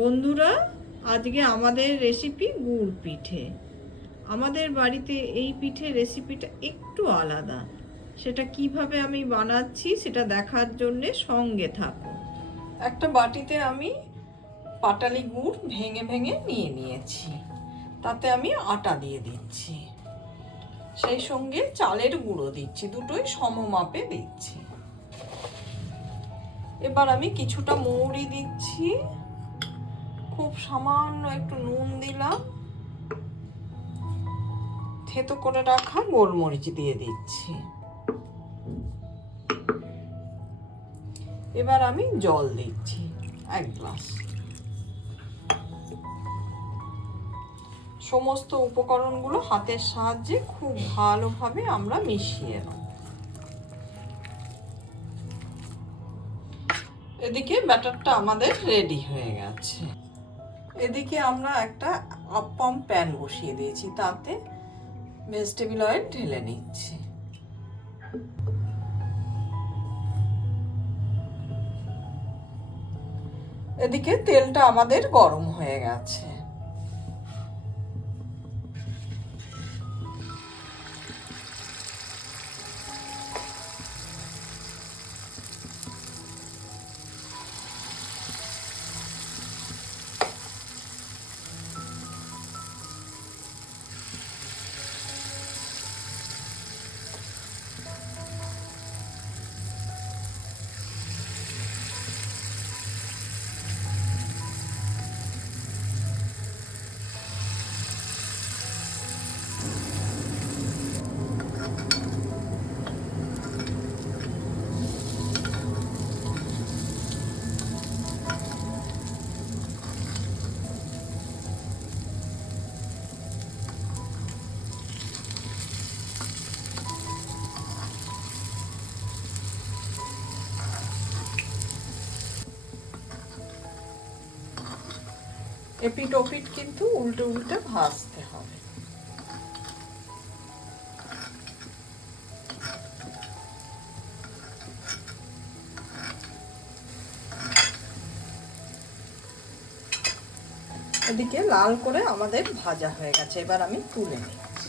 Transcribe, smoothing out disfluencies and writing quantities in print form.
বন্ধুরা, আজকে আমাদের রেসিপি গুড় পিঠে। আমাদের বাড়িতে এই পিঠে রেসিপিটা একটু আলাদা। সেটা কিভাবে আমি বানাচ্ছি সেটা দেখার জন্যে সঙ্গে থাকো। একটা বাটিতে আমি পাটালি গুড় ভেঙে ভেঙে নিয়ে নিয়েছি, তাতে আমি আটা দিয়ে দিচ্ছি, সেই সঙ্গে চালের গুঁড়ো দিচ্ছি, দুটোই সমমাপে দিচ্ছি। এবার আমি কিছুটা মৌরি দিচ্ছি, খুব সামান্য একটু নুন দিলাম, থেতো করে রাখা গোলমরিচ দিয়ে দিচ্ছি। এবার আমি জল দিচ্ছি 1 গ্লাস। সমস্ত উপকরণগুলো হাতের সাহায্যে খুব ভালোভাবে আমরা মিশিয়ে নেব। এদিকে ব্যাটারটা আমাদের রেডি হয়ে গেছে। এদিকে আমরা একটা আপ্পাম প্যান বসিয়ে দিয়েছি, তাতে ভেজিটেবল অয়েল ঢেলে নিচ্ছি। এদিকে তেলটা আমাদের গরম হয়ে গেছে। এপিট ওপিট কিন্তু উল্টে উল্টে ভাজতে হবে। এদিকে লাল করে আমাদের ভাজা হয়ে গেছে, এবার আমি তুলে নিচ্ছি।